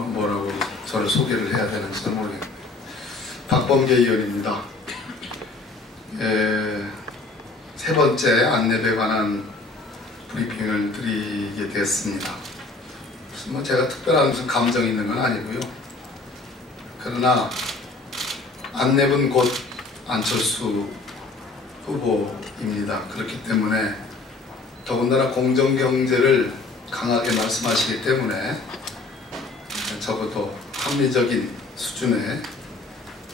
뭐라고 저를 소개를 해야 되는지는 모르겠네요. 박범계 의원입니다. 세 번째 안내에 관한 브리핑을 드리게 됐습니다. 무슨 제가 특별한 무슨 감정이 있는 건 아니고요. 그러나 안내는 곧 안철수 후보입니다. 그렇기 때문에 더군다나 공정경제를 강하게 말씀하시기 때문에 적어도 합리적인 수준의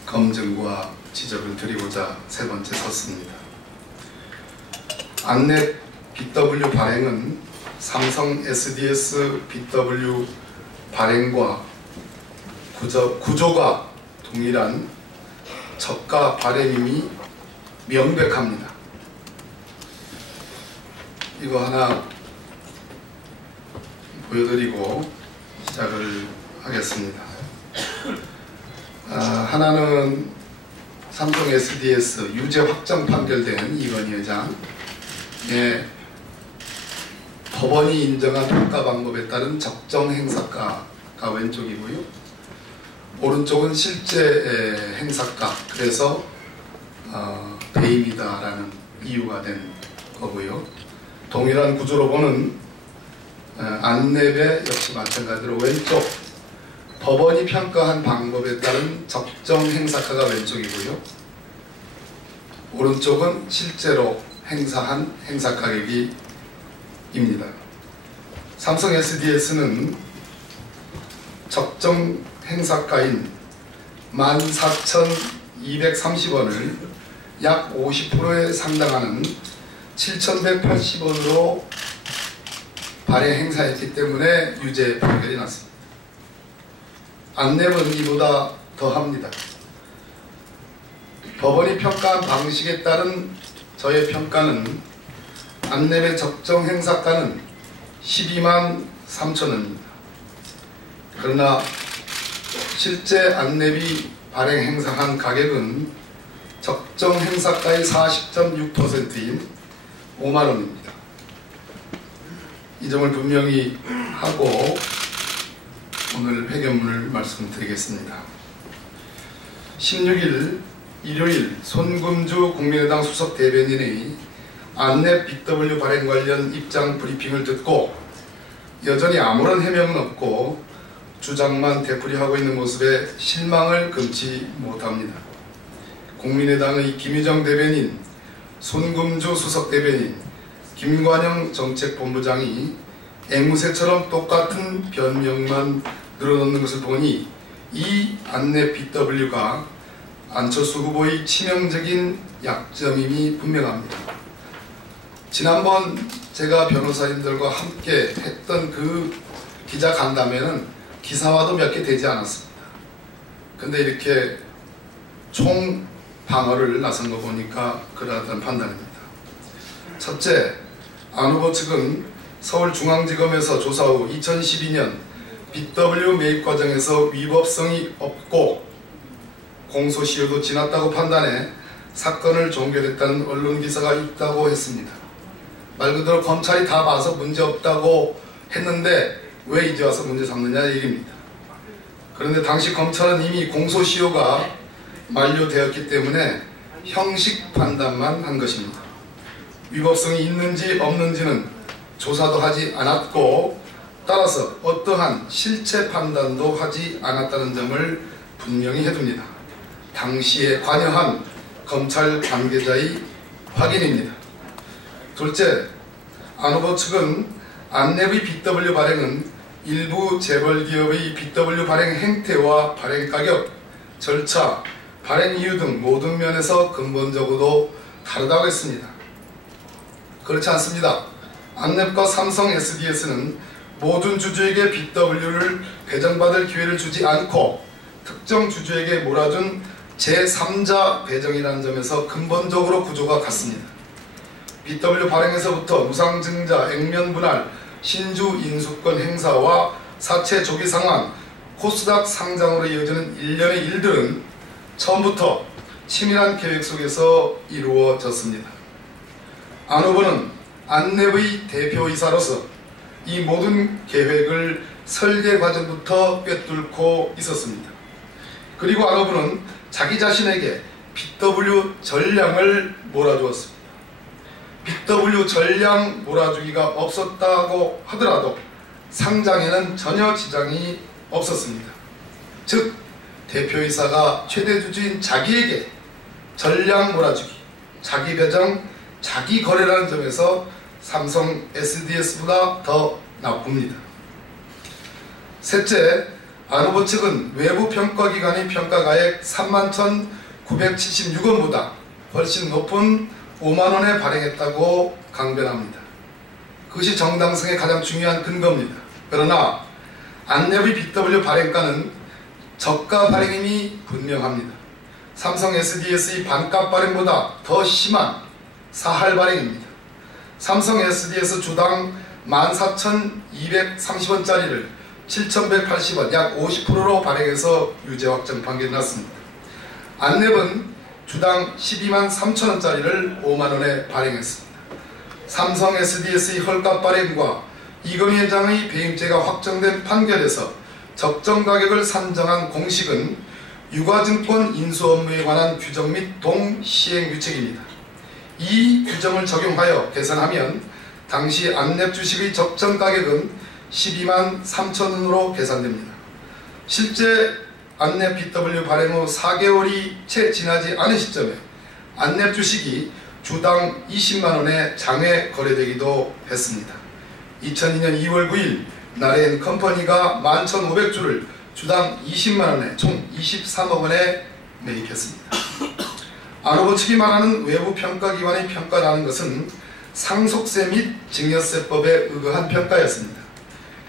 검증과 지적을 드리고자 세 번째 섰습니다. 안내 BW 발행은 삼성 SDS BW 발행과 구조가 동일한 저가 발행임이 명백합니다. 이거 하나 보여드리고 시작을 하겠습니다. 하나는 삼성 SDS 유죄 확정 판결된 이건희 회장의 법원이 인정한 평가 방법에 따른 적정 행사가가 왼쪽이고요. 오른쪽은 실제 행사가, 그래서 배임이다라는 이유가 된 거고요. 동일한 구조로 보는 안내배 역시 마찬가지로 왼쪽 법원이 평가한 방법에 따른 적정 행사가가 왼쪽이고요. 오른쪽은 실제로 행사한 행사 가격입니다. 삼성 SDS는 적정 행사가인 14,230원을 약 50%에 상당하는 7,180원으로 발행 행사했기 때문에 유죄 판결이 났습니다. 안내는 이보다 더합니다. 법원이 평가한 방식에 따른 저의 평가는 안내의 적정 행사가는 123,000원입니다. 그러나 실제 안내비 발행 행사한 가격은 적정 행사가의 40.6%인 50,000원입니다. 이 점을 분명히 하고 오늘 회견문을 말씀드리겠습니다. 16일 일요일 손금주 국민의당 수석 대변인의 안내 BW 발행 관련 입장 브리핑을 듣고 여전히 아무런 해명은 없고 주장만 되풀이하고 있는 모습에 실망을 금치 못합니다. 국민의당의 김유정 대변인, 손금주 수석 대변인, 김관영 정책본부장이 앵무새처럼 똑같은 변명만 늘어놓는 것을 보니 이 안내 BW가 안철수 후보의 치명적인 약점임이 분명합니다. 지난번 제가 변호사님들과 함께 했던 그 기자 간담회는 기사화도 몇 개 되지 않았습니다. 근데 이렇게 총 방어를 나선 거 보니까 그러하다는 판단입니다. 첫째, 안 후보 측은 서울중앙지검에서 조사 후 2012년 BW 매입 과정에서 위법성이 없고 공소시효도 지났다고 판단해 사건을 종결했다는 언론 기사가 있다고 했습니다. 말 그대로 검찰이 다 봐서 문제없다고 했는데 왜 이제 와서 문제 삼느냐 얘기입니다. 그런데 당시 검찰은 이미 공소시효가 만료되었기 때문에 형식 판단만 한 것입니다. 위법성이 있는지 없는지는 조사도 하지 않았고 따라서 어떠한 실체 판단도 하지 않았다는 점을 분명히 해둡니다. 당시에 관여한 검찰 관계자의 확인입니다. 둘째, 안 후보 측은 안내의 BW 발행은 일부 재벌기업의 BW 발행 행태와 발행 가격, 절차, 발행 이유 등 모든 면에서 근본적으로 다르다고 했습니다. 그렇지 않습니다. 안랩과 삼성 SDS는 모든 주주에게 BW를 배정받을 기회를 주지 않고 특정 주주에게 몰아준 제3자 배정이라는 점에서 근본적으로 구조가 같습니다. BW 발행에서부터 무상증자, 액면 분할, 신주 인수권 행사와 사채 조기 상환, 코스닥 상장으로 이어지는 일련의 일들은 처음부터 치밀한 계획 속에서 이루어졌습니다. 안 후보는 안랩의 대표이사로서 이 모든 계획을 설계 과정부터 꿰뚫고 있었습니다. 그리고 안호부는 자기 자신에게 BW 전량을 몰아주었습니다. BW 전량 몰아주기가 없었다고 하더라도 상장에는 전혀 지장이 없었습니다. 즉 대표이사가 최대 주주인 자기에게 전량 몰아주기, 자기 배정, 자기 거래라는 점에서 삼성 SDS보다 더 나쁩니다. 셋째, 안호부 측은 외부 평가기관의 평가가액 31,976원보다 훨씬 높은 5만원에 발행했다고 강변합니다. 그것이 정당성의 가장 중요한 근거입니다. 그러나 안내부의 BW 발행가는 저가 발행임이 분명합니다. 삼성 SDS의 반값 발행보다 더 심한 사할 발행입니다. 삼성 SDS 주당 14,230원짜리를 7,180원, 약 50%로 발행해서 유죄 확정 판결이 났습니다. 안랩은 주당 123,000원짜리를 5만원에 발행했습니다. 삼성 SDS의 헐값 발행과 이건희 회장의 배임죄가 확정된 판결에서 적정 가격을 산정한 공식은 유가증권 인수 업무에 관한 규정 및 동시행규칙입니다. 이 규정을 적용하여 계산하면 당시 안랩 주식의 적정 가격은 123,000원으로 계산됩니다. 실제 안랩 BW 발행 후 4개월이 채 지나지 않은 시점에 안랩 주식이 주당 20만원에 장외 거래되기도 했습니다. 2002년 2월 9일 나레인 컴퍼니가 11,500주를 주당 20만원에 총 23억원에 매입했습니다. 안호부 측이 말하는 외부 평가기관의 평가라는 것은 상속세 및 증여세법에 의거한 평가였습니다.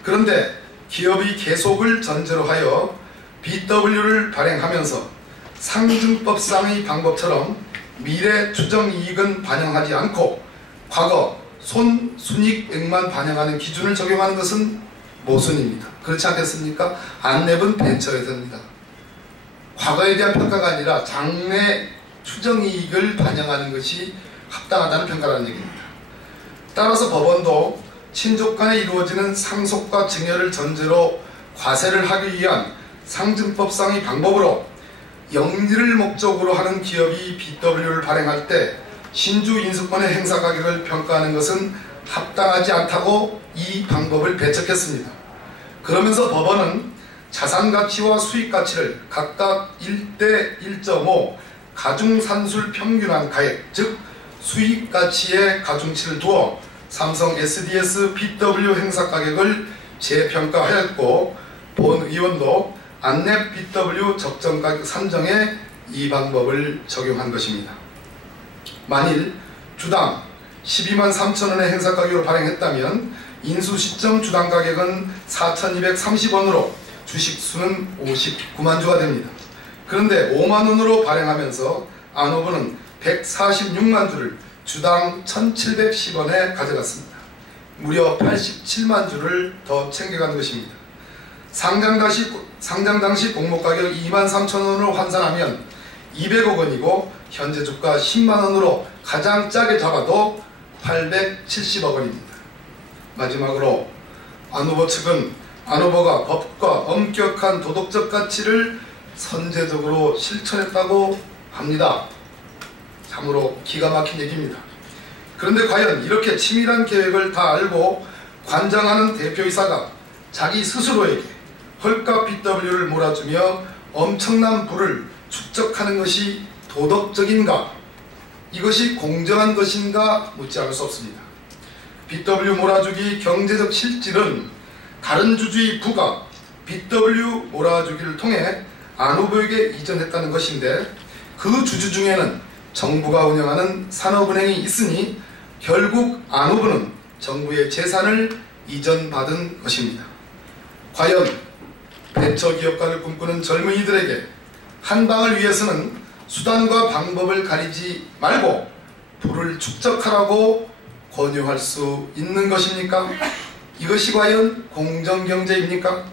그런데 기업의 계속을 전제로 하여 BW를 발행하면서 상증법상의 방법처럼 미래 추정이익은 반영하지 않고 과거 손순익액만 반영하는 기준을 적용하는 것은 모순입니다. 그렇지 않겠습니까? 안랩은 벤처회사입니다. 과거에 대한 평가가 아니라 장래 추정이익을 반영하는 것이 합당하다는 평가라는 얘기입니다. 따라서 법원도 친족 간에 이루어지는 상속과 증여를 전제로 과세를 하기 위한 상증법상의 방법으로 영리를 목적으로 하는 기업이 BW를 발행할 때 신주 인수권의 행사 가격을 평가하는 것은 합당하지 않다고 이 방법을 배척했습니다. 그러면서 법원은 자산가치와 수익가치를 각각 1대 1.5 가중산술 평균한 가액, 즉 수익가치의 가중치를 두어 삼성 SDS BW 행사 가격을 재평가하였고 본 의원도 안랩 BW 적정 가격 산정에 이 방법을 적용한 것입니다. 만일 주당 123,000원의 행사 가격으로 발행했다면 인수 시점 주당 가격은 4,230원으로 주식 수는 59만 주가 됩니다. 그런데 5만원으로 발행하면서 안호부는 146만 주를 주당 1,710원에 가져갔습니다. 무려 87만 주를 더 챙겨간 것입니다. 상장 당시 공모가격 23,000원으로 환산하면 200억 원이고 현재 주가 10만원으로 가장 짜게 잡아도 870억 원입니다. 마지막으로 안호부 측은 안호부가 법과 엄격한 도덕적 가치를 선제적으로 실천했다고 합니다. 참으로 기가 막힌 얘기입니다. 그런데 과연 이렇게 치밀한 계획을 다 알고 관장하는 대표이사가 자기 스스로에게 헐값 BW를 몰아주며 엄청난 부를 축적하는 것이 도덕적인가? 이것이 공정한 것인가? 묻지 않을 수 없습니다. BW 몰아주기 경제적 실질은 다른 주주의 부가 BW 몰아주기를 통해 안호부에게 이전했다는 것인데 그 주주 중에는 정부가 운영하는 산업은행이 있으니 결국 안호부는 정부의 재산을 이전받은 것입니다. 과연 벤처기업가를 꿈꾸는 젊은이들에게 한방을 위해서는 수단과 방법을 가리지 말고 부를 축적하라고 권유할 수 있는 것입니까? 이것이 과연 공정경제입니까?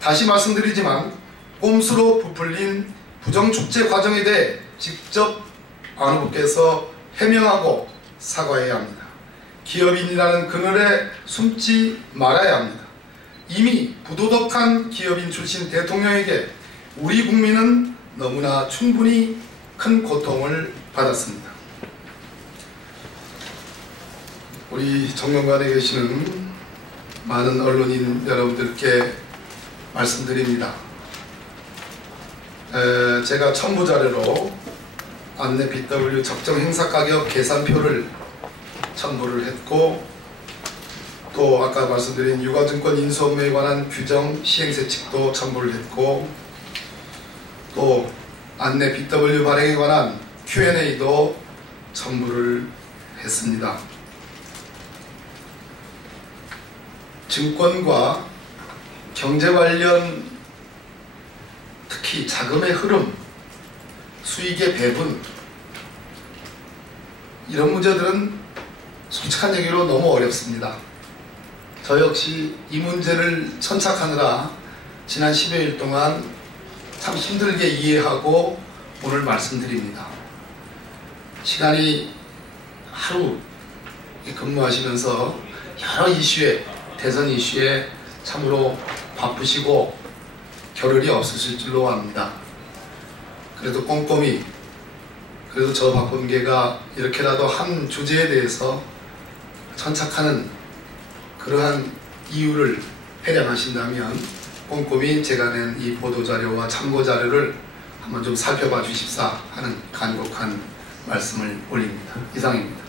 다시 말씀드리지만 꼼수로 부풀린 부정축제 과정에 대해 직접 안호부께서 해명하고 사과해야 합니다. 기업인이라는 그늘에 숨지 말아야 합니다. 이미 부도덕한 기업인 출신 대통령에게 우리 국민은 너무나 충분히 큰 고통을 받았습니다. 우리 정론관에 계시는 많은 언론인 여러분들께 말씀드립니다. 제가 첨부 자료로 안내 BW 적정 행사가격 계산표를 첨부를 했고, 또 아까 말씀드린 유가증권 인수 업무에 관한 규정 시행세칙도 첨부를 했고, 또 안내 BW 발행에 관한 Q&A도 첨부를 했습니다. 증권과 경제 관련, 특히 자금의 흐름, 수익의 배분, 이런 문제들은 솔직한 얘기로 너무 어렵습니다. 저 역시 이 문제를 천착하느라 지난 10여일 동안 참 힘들게 이해하고 오늘 말씀드립니다. 시간이 하루 근무하시면서 여러 이슈에, 대선 이슈에 참으로 바쁘시고 겨를이 없으실 줄로 압니다. 그래도 꼼꼼히, 그래도 저 바쁜 게가 이렇게라도 한 주제에 대해서 천착하는 그러한 이유를 해량하신다면 꼼꼼히 제가 낸 이 보도자료와 참고자료를 한번 좀 살펴봐 주십사 하는 간곡한 말씀을 올립니다. 이상입니다.